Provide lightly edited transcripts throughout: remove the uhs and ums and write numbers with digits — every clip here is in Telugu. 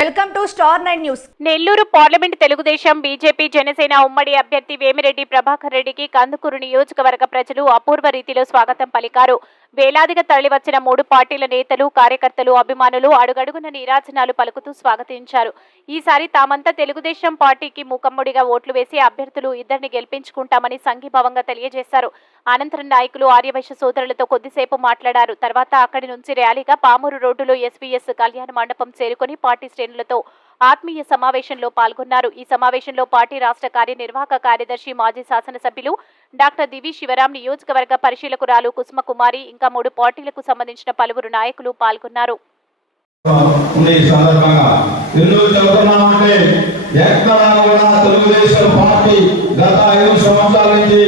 Welcome to star 9 news. Nellore parliament Telugu Desam BJP Janasena ఉమ్మడి అభ్యర్థి వేమిరెడ్డి ప్రభాకర్ రెడ్డికి కందుకూరు నియోజకవర్గ ప్రజలు అపూర్వ రీతిలో స్వాగతం పలికారు. వేలాదిగా తరలివచ్చిన మూడు పార్టీల నేతలు, కార్యకర్తలు, అభిమానులు అడుగడుగున నీరాజనాలు పలుకుతూ స్వాగతించారు. ఈసారి తామంతా తెలుగుదేశం పార్టీకి మూకమ్ముడిగా ఓట్లు వేసి అభ్యర్థులు ఇద్దరిని గెలిపించుకుంటామని సంఘీభావంగా తెలియజేశారు. అనంతరం నాయకులు ఆర్యవైశ్య సోదరులతో కొద్దిసేపు మాట్లాడారు. తర్వాత అక్కడి నుంచి ర్యాలీగా పామూరు రోడ్డులో ఎస్వీఎస్ కళ్యాణ మండపం చేరుకుని పార్టీ శ్రేణులతో ఆత్మీయ సమావేశంలో పాల్గొన్నారు. ఈ సమావేశంలో పార్టీ రాష్ట్ర కార్యనిర్వాహక కార్యదర్శి, మాజీ శాసనసభ్యులు డాక్టర్ దివి శివరాం, నియోజకవర్గ పరిశీలకురాలు కుసుమ కుమారి, ఇంకా మూడు పార్టీలకు సంబంధించిన పలువురు నాయకులు పాల్గొన్నారు. తెలుగుదేశం పార్టీ గత 5 సంవత్సరాల నుంచి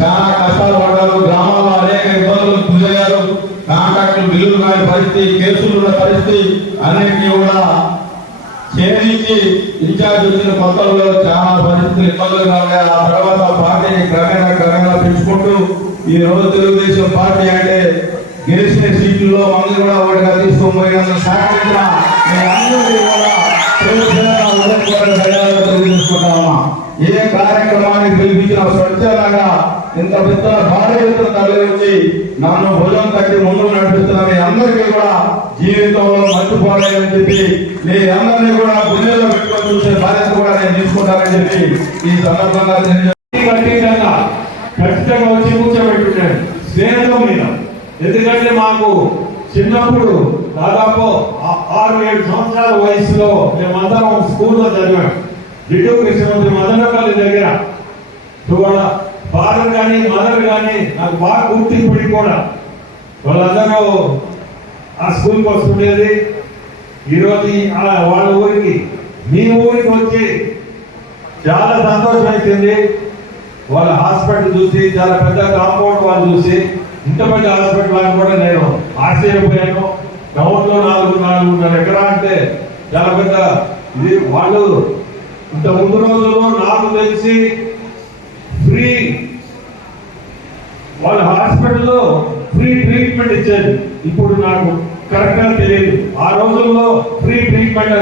చాలా కష్టాలు పడ్డారు. గ్రామాల్లో అనేక ఇబ్బందులు గురయ్యారు. కాంట్రాక్టులు బిల్లులు కాని పరిస్థితి, కేసులున్న పరిస్థితి అన్నింటినీ కూడా ఛేదించి ఇన్ఛార్జ్ వచ్చిన కొత్తలో చాలా పరిస్థితులు ఇబ్బందులుగా ఉన్నాయి. ఆ తర్వాత పార్టీని క్రమేణా పెంచుకుంటూ ఈ రోజు తెలుగుదేశం పార్టీ అంటే గెలిచిన సీట్లలో మంది కూడా ఒకటిగా తీసుకోబోయినందుకు సహకరించిన తెలియజేసుకుంటామా. ఏ కార్యక్రమాన్ని పిలిపించిన స్వచ్ఛందంగా ఇంత పెద్ద భారీ ఎత్తున తరలి వచ్చి నన్ను భుజం కట్టి ముందుకు నడిపిస్తున్న మీ అందరికీ కూడా జీవితంలో మర్చిపోలేదని చెప్పి మీ అందరినీ కూడా గుండెల్లో పెట్టుకొని చూసే బాధ్యత కూడా నేను తీసుకుంటానని చెప్పి ఈ సందర్భంగా ఖచ్చితంగా వచ్చి కూర్చోబెట్టున్నాను స్నేహం మీద. ఎందుకంటే మాకు చిన్నప్పుడు దాదాపు 6-7 సంవత్సరాల వయసులో మేమందరం స్కూల్లో చదివాం. జిడ్డు కృష్ణమంత్రి మదనపల్లి దగ్గర. వాళ్ళ ఫాదర్ కానీ మదర్ కానీ నాకు బాగా గుర్తు. ఇప్పటికి కూడా వాళ్ళందరూ ఆ స్కూల్కి వస్తుండేది. ఈరోజు వాళ్ళ ఊరికి, మీ ఊరికి వచ్చి చాలా సంతోషం అవుతుంది. వాళ్ళ హాస్పిటల్ చూసి, చాలా పెద్ద కాంపౌండ్ వాళ్ళు చూసి, ఇంత పెద్ద హాస్పిటల్ అని కూడా నేను ఆశ్చర్యపోయాను. టౌన్లో 4.5 ఎకరా అంటే చాలా పెద్ద ఇది. వాళ్ళు ఇంత ముందు రోజుల్లో నాకు తెలిసి ఫ్రీ వాళ్ళ హాస్పిటల్లో ఫ్రీ ట్రీట్మెంట్ ఇచ్చేది. ఇప్పుడు నాకు కరెక్ట్గా తెలియదు. ఆ రోజుల్లో ఫ్రీ ట్రీట్మెంట్